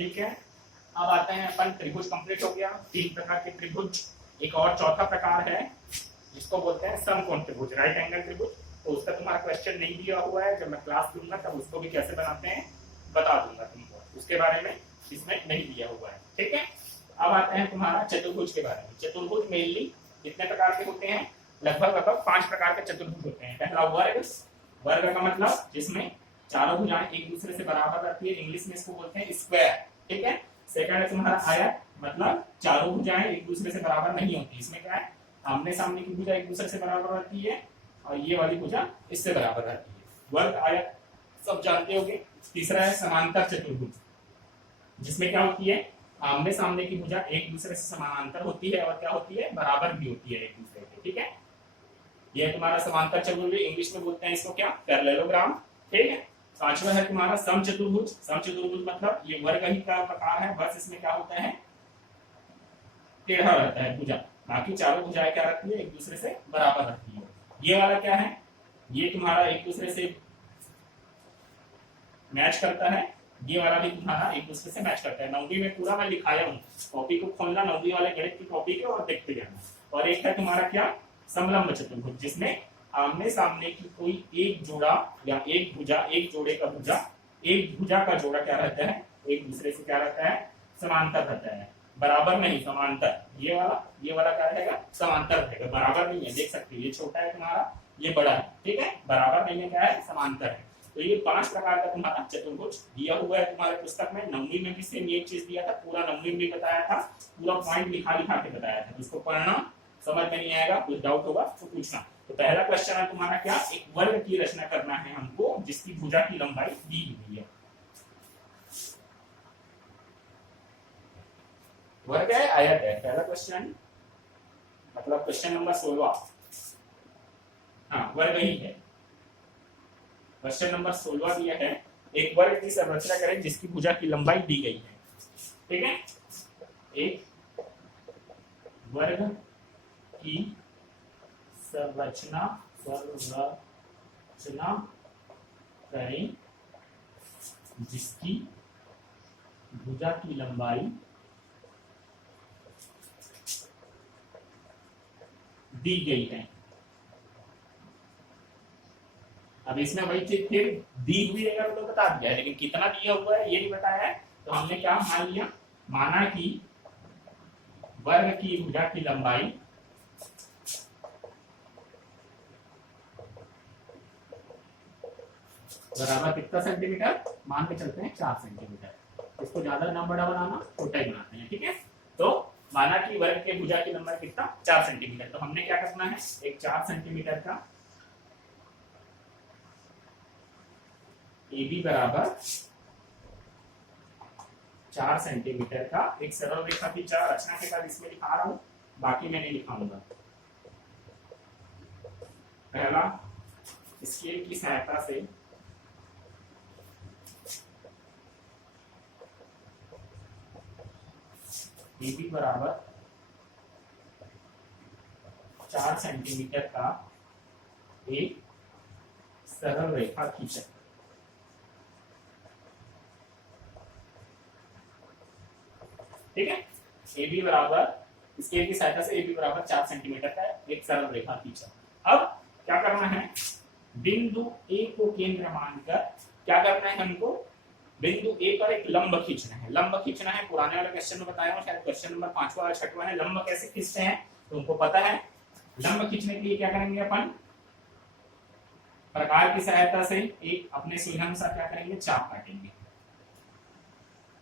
ठीक है। अब आते हैं अपन, त्रिभुज कंप्लीट हो गया, 3 प्रकार के त्रिभुज। एक और चौथा प्रकार है जिसको बोलते हैं समकोण त्रिभुज, राइट एंगल त्रिभुज। तो उसका तुम्हारा क्वेश्चन नहीं दिया हुआ है, जब मैं क्लास लूंगा तब उसको भी कैसे बनाते हैं बता दूंगा तुमको, उसके बारे में इसमें नहीं दिया हुआ है। ठीक है। अब आते हैं तुम्हारा चतुर्भुज के बारे में। चतुर्भुज मेनली कितने प्रकार के होते हैं? लगभग 5 प्रकार के चतुर्भुज होते हैं। पहला वर्ग, वर्ग का मतलब जिसमें चारों भुजाएं एक दूसरे से बराबर रहती है, इंग्लिश में इसको बोलते हैं स्क्वायर। ठीक है। सेकंड है तुम्हारा आयत, मतलब चारों भुजाएं एक दूसरे से बराबर नहीं होती, इसमें क्या है, आमने सामने की भुजा एक दूसरे से बराबर रहती है और ये वाली भुजा इससे बराबर रहती है। वर्ग, आयत सब जानते होंगे। तीसरा है समांतर चतुर्भुज, जिसमें क्या होती है, आमने सामने की भुजा एक दूसरे से समानांतर होती है और क्या होती है, बराबर भी होती है एक दूसरे के। ठीक है। ये तुम्हारा समांतर चतुर्भुज, इंग्लिश में बोलते हैं इसको क्या, पैरेललोग्राम। ठीक है। पांचवा है तुम्हारा समचतुर्भुज। समचतुर्भुज मतलब ये वर्ग ही का प्रकार है, बस इसमें क्या होता है, टेढ़ा रहता है भुजा, बाकी चारों भुजाएं क्या रहती है, एक दूसरे से बराबर रहती है। ये वाला क्या है, ये तुम्हारा एक दूसरे से मैच करता है, ये वाला भी तुम्हारा एक दूसरे से मैच करता है। 9वीं में पूरा मैं लिखाया हूँ, कॉपी को खोलना 9वीं वाले गणित की कॉपी के और देखते जाना। और एक है तुम्हारा क्या, समलंब चतुर्भुज, जिसमें आमने सामने की कोई एक जोड़ा या एक भुजा, एक जोड़े का भुजा, एक भुजा का जोड़ा क्या रहता है, एक दूसरे से क्या रहता है, समांतर रहता है, बराबर नहीं, समांतर। ये वाला क्या रहेगा, समांतर रहेगा, बराबर नहीं है। देख सकते हो ये छोटा है तुम्हारा, ये बड़ा है। ठीक है। बराबर नहीं है, क्या है, समांतर है। तो ये 5 प्रकार का तुम्हारा चतुर्भुज दिया हुआ है तुम्हारे पुस्तक में। 9वीं में भी सेम ये चीज दिया था, पूरा 9वीं में बताया था, पूरा पॉइंट लिखा के बताया था। उसको पढ़ना, समझ में नहीं आएगा, कुछ डाउट होगा तो पूछना। तो पहला क्वेश्चन है तुम्हारा क्या, एक वर्ग की रचना करना है हमको जिसकी भुजा की लंबाई दी हुई है। वर्ग है, आयत है, पहला क्वेश्चन, मतलब क्वेश्चन नंबर 16। हाँ, वर्ग ही है। क्वेश्चन नंबर 16 दिया है, एक वर्ग की संरचना करें जिसकी भुजा की लंबाई दी गई है। ठीक है। एक वर्ग की संरचना करें जिसकी भुजा की लंबाई दी गई है। अब इसमें वही चीज फिर दी हुई है तो बता दिया है, लेकिन कितना दिया हुआ है ये नहीं बताया है। तो हमने क्या मान लिया, माना कि वर्ग की भुजा की लंबाई बराबर कितना सेंटीमीटर, मान के चलते हैं 4 सेंटीमीटर। इसको ज्यादा ना बड़ा बनाना, छोटा ही बनाते हैं। ठीक है। तो माना कि वर्ग के भुजा की लंबाई कितना, 4 सेंटीमीटर। तो हमने क्या करना है, एक 4 सेंटीमीटर का AB बराबर 4 सेंटीमीटर का एक सरल रेखा खींचा। रचना के बाद इसमें लिखा रहा हूं, बाकी मैं नहीं लिखाऊंगा। पहला, स्केल की सहायता से AB बराबर 4 सेंटीमीटर का एक सरल रेखा खींचा। ठीक है। AB बराबर, स्केल की सहायता से AB बराबर 4 सेंटीमीटर का एक सरल रेखा खींचा। अब क्या करना है, बिंदु A को केंद्र मानकर क्या करना है हमको, बिंदु A पर एक लंब खींचना है। लंब खींचना है, पुराने वाले क्वेश्चन में बताया हूं, शायद क्वेश्चन नंबर 5वां और 6वां है। लंब कैसे खींचते हैं तुमको पता है। लंब खींचने के लिए क्या करेंगे अपन, प्रकार की सहायता से एक अपने सुविधा अनुसार क्या करेंगे, चाप काटेंगे।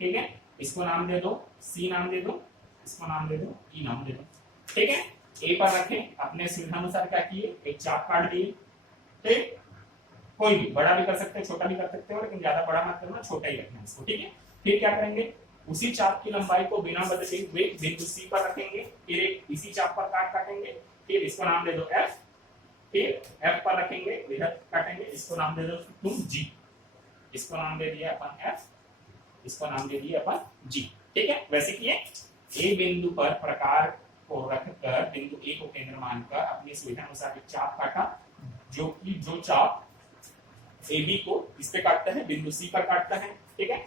ठीक है। इसको नाम दे दो C नाम दे दो, इसको नाम दे दो E नाम दे दो। ठीक है। A पर रखें, अपने सुविधा अनुसार क्या किए, एक चाप काट दिए। ठीक, कोई भी बड़ा भी कर सकते हो, छोटा भी कर सकते हो, लेकिन ज्यादा बड़ा मत करना, छोटा ही रखना इसको। ठीक है। फिर क्या करेंगे, उसी चाप की लंबाई को बिना बदले हुए बिंदु C पर रखेंगे, फिर एक इसी चाप पर काटेंगे, फिर इसको नाम दे दो F, फिर F पर रखेंगे, इधर काटेंगे, इसको नाम दे दो तुम G, इसको नाम दे दिया अपन F, इसको नाम दे दिया अपन G। ठीक है। वैसे किए, A बिंदु पर प्रकार को रखकर बिंदु A को केंद्र मानकर अपनी सुविधा अनुसार एक चाप काटा, जो चाप AB को इस पे काटता है, बिंदु C पर काटता है। ठीक है।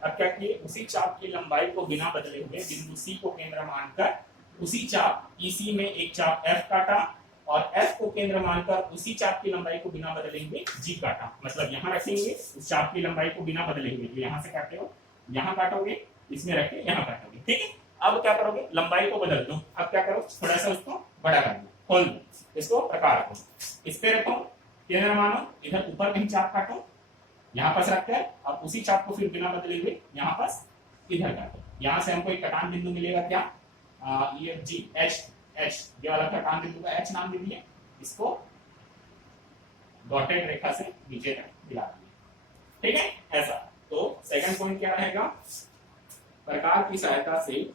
अब क्या किए, उसी चाप की लंबाई को बिना बदले हुए बिंदु सी को केंद्र मानकर उसी चाप EC में एक चाप F काटा और F को केंद्र मानकर उसी चाप की लंबाई को बिना बदले हुए G काटा। मतलब यहाँ रखेंगे उस चाप की लंबाई को बिना बदले हुए, तो यहाँ से काटे हो, यहाँ काटोगे, इसमें रख के यहाँ काटोगे, ठीक है। अब क्या करोगे, लंबाई को बदल दो। अब क्या करो, थोड़ा सा उसको बड़ा कर दो, खोल दो, इसको प्रकार रखो, इस पे रखो, केंद्र मानो, इधर ऊपर कहीं चाप काटो, यहाँ पास रखकर अब उसी चाप को फिर बिना बदले हुए यहाँ पास इधर काटो। यहाँ से हमको एक कटान बिंदु मिलेगा, क्या, EFG H, ये वाला कटान बिंदु का H नाम दे दिए, इसको डॉटेड रेखा से नीचे तक मिला दिए, ठीक है। ऐसा, तो सेकंड पॉइंट क्या रहेगा, प्रकार की सहायता से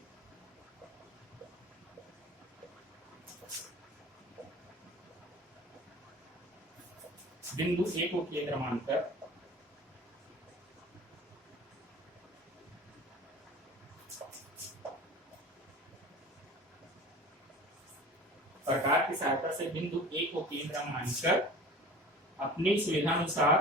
बिंदु A को केंद्र मानकर प्रकार की सहायता से बिंदु A को केंद्र मानकर अपनी सुविधानुसार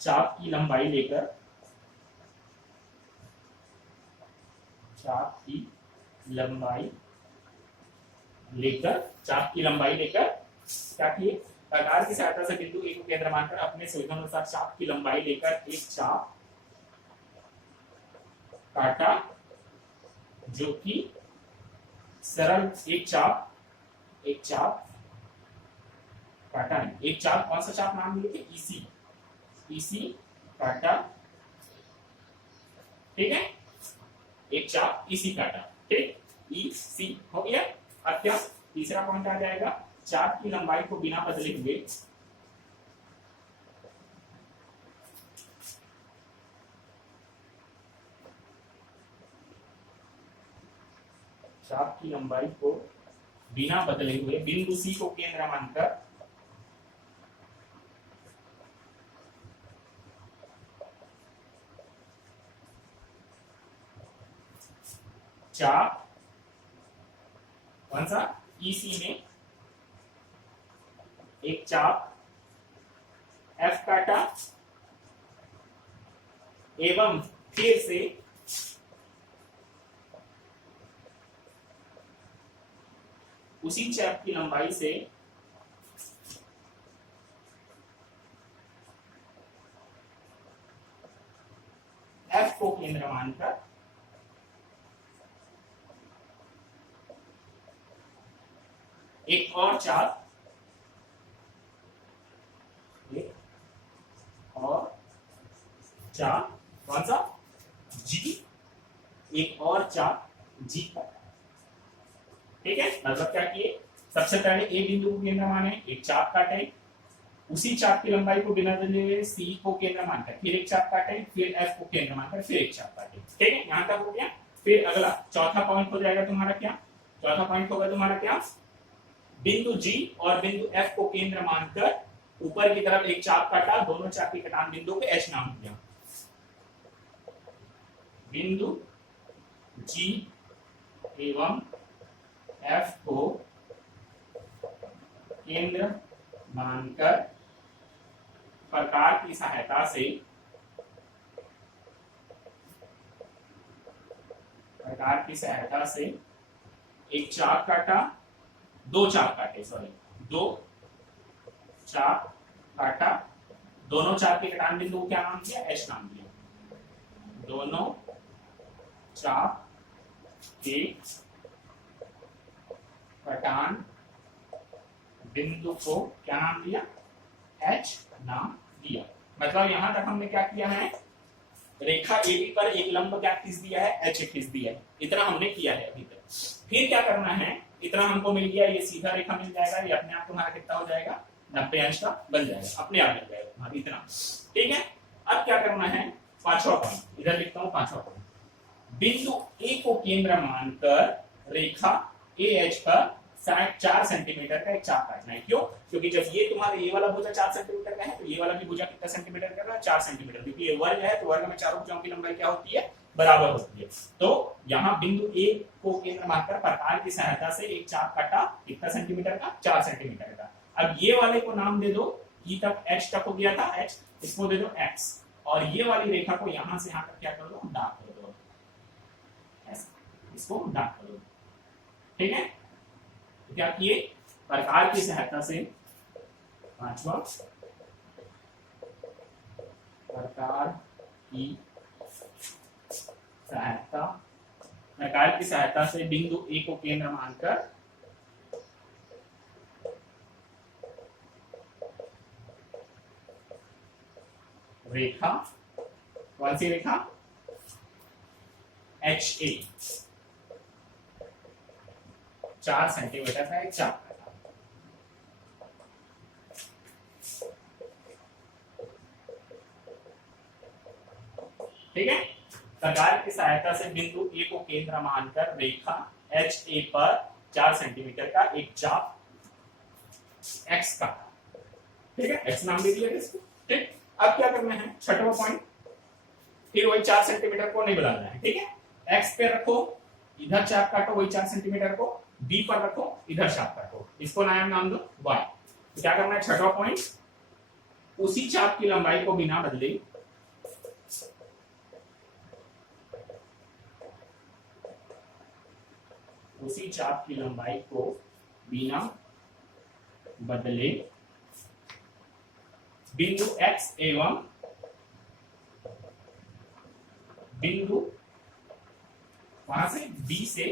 चाप की लंबाई लेकर चाप की लंबाई लेकर क्या किए, प्रकार की सहायता से बिंदु A को केंद्र मानकर अपने सुविधानुसार चाप की लंबाई लेकर एक चाप काटा, जो कि सरल एक चाप काटा नहीं, एक चाप, कौन सा चाप नाम लिए थे, EC काटा, ठीक है, एक चाप EC काटा, ठीक, EC हो गया। अब क्या, तीसरा पॉइंट आ जाएगा, चाप की लंबाई को बिना बदले हुए बिंदु C को केंद्र मानकर चाप, कौन सा, EC में एक चाप F काटा एवं फिर से उसी चाप की लंबाई से F को केंद्र मानकर एक और चाप कौन सा, G, एक और चाप G का, ठीक है। मतलब क्या किए, सबसे पहले A बिंदु को केंद्र माने, एक चाप काटे, उसी चाप की लंबाई को बिना बदले हुए C को केंद्र मानकर फिर एक चाप काटे, फिर F को केंद्र मानकर फिर एक चाप काटे, ठीक है। यहाँ तक हो गया। फिर अगला चौथा पॉइंट हो जाएगा तुम्हारा, क्या, चौथा पॉइंट होगा तुम्हारा क्या, बिंदु G और बिंदु F को केंद्र मानकर ऊपर की तरफ एक चाप काटा, दोनों चाप के कटान बिंदु को H नाम दिया। बिंदु G एवं F को केंद्र मानकर प्रकार की सहायता से एक चाप काटा, दो चाप काटा, दोनों चाप के कटान बिंदु को क्या नाम दिया, H नाम दिया। दोनों चाप के कटान बिंदु को क्या नाम दिया, H नाम दिया। मतलब यहां तक हमने क्या किया है, रेखा AB पर एक लंब क्या खींच दिया है, H खींच दिया है, इतना हमने किया है अभी तक। फिर क्या करना है, इतना हमको मिल गया, ये सीधा रेखा मिल जाएगा, ये अपने आप तुम्हारा कितना हो जाएगा, 90 अंश का बन जाएगा, अपने आप मिल जाएगा तुम्हारा इतना, ठीक है। अब क्या करना है, पांचवा पॉइंट इधर लिखता हूं, पांचवा पॉइंट, बिंदु A को केंद्र मानकर रेखा AH पर 4 सेंटीमीटर का एक चाप काटना है। क्यों, क्योंकि जब ये तुम्हारा ये वाला भुजा 4 सेंटीमीटर का है, तो ये वाला भी भुजा कितना सेंटीमीटर का है, 4 सेंटीमीटर, क्योंकि ये वर्ग है तो वर्ग में चारों भुजाओं की लंबाई क्या होती है, बराबर होती है। तो यहाँ बिंदु ए को केंद्र मानकर प्रकार की सहायता से एक चाप काटा, कितना सेंटीमीटर का, 4 सेंटीमीटर का। अब ये वाले को नाम दे दो, ई तक एच तक हो गया था एच, इसको दे दो एक्स, और ये वाली रेखा को यहां से यहां तक क्या कर दो, दाग कर दो, इसको दाग कर दो। ठीक है, तो क्या किए, प्रकार की सहायता से, पांचवा, प्रकार की सहायता, प्रकार की सहायता से बिंदु ए को केंद्र मानकर रेखा, कौन सी रेखा, एच ए, 4 सेंटीमीटर का एक चाप काटा। ठीक है, प्रकार की सहायता से बिंदु ए को केंद्र मानकर रेखा एच ए पर 4 सेंटीमीटर का एक चाप एक्स काटा। ठीक है, एक्स नाम दे दिया इसको। ठीक, अब क्या करना है, छठवां पॉइंट, फिर वही 4 सेंटीमीटर को नहीं बदलना है। ठीक है, एक्स पे रखो, इधर चाप काटो वही 4 सेंटीमीटर को, बी पर रखो, इधर चाप काटो, इसको नाम दो वाई। तो क्या करना है, छठवां पॉइंट, उसी चाप की लंबाई को बिना बदले उसी चाप की लंबाई को बिना बदले बिंदु x एवं बिंदु वहां से B से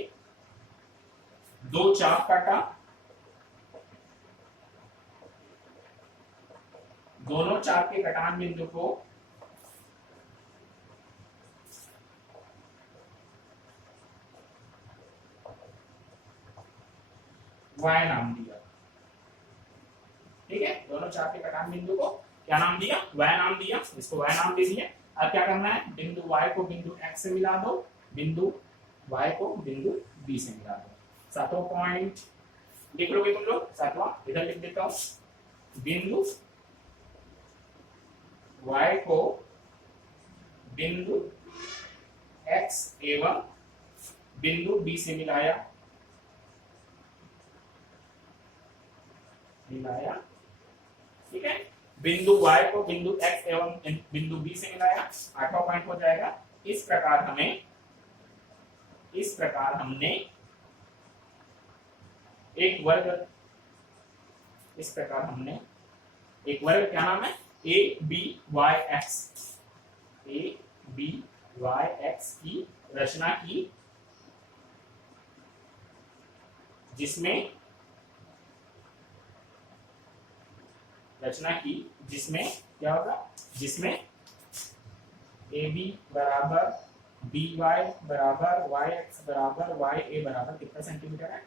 2 चाप काटा, दोनों चाप के कटान बिंदु को y नाम दिया। ठीक है, दोनों चाप के कटान बिंदु को क्या नाम दिया, y नाम दिया, इसको y नाम दे दिया। अब क्या करना है, बिंदु y को बिंदु x से मिला दो, बिंदु y को बिंदु B से मिला दो। सातवां पॉइंट लिख लोगे तुम लोग, सातवां इधर लिख देता हूं, बिंदु y को बिंदु x एवं बिंदु B से मिलाया, ठीक है, बिंदु y को बिंदु x एवं बिंदु B से मिलाया। आठवां पॉइंट हो जाएगा, इस प्रकार हमने एक वर्ग, क्या नाम है, ए बी वाई एक्स की रचना की, जिसमें क्या होगा, जिसमें ए बी बराबर बी वाई बराबर वाई एक्स बराबर वाई ए बराबर कितना सेंटीमीटर है,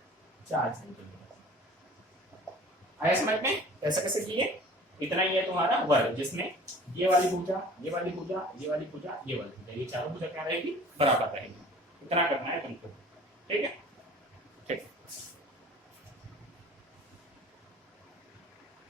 4 सेंटीमीटर। आया समझ में, कैसे किए, इतना ही है तुम्हारा वर्ग, जिसमें ये वाली भुजा, ये वाली भुजा, ये वाली भुजा, ये वाली भुजा, ये चारों भुजा क्या रहेगी, बराबर रहेगी। इतना करना है तुमको। ठीक है।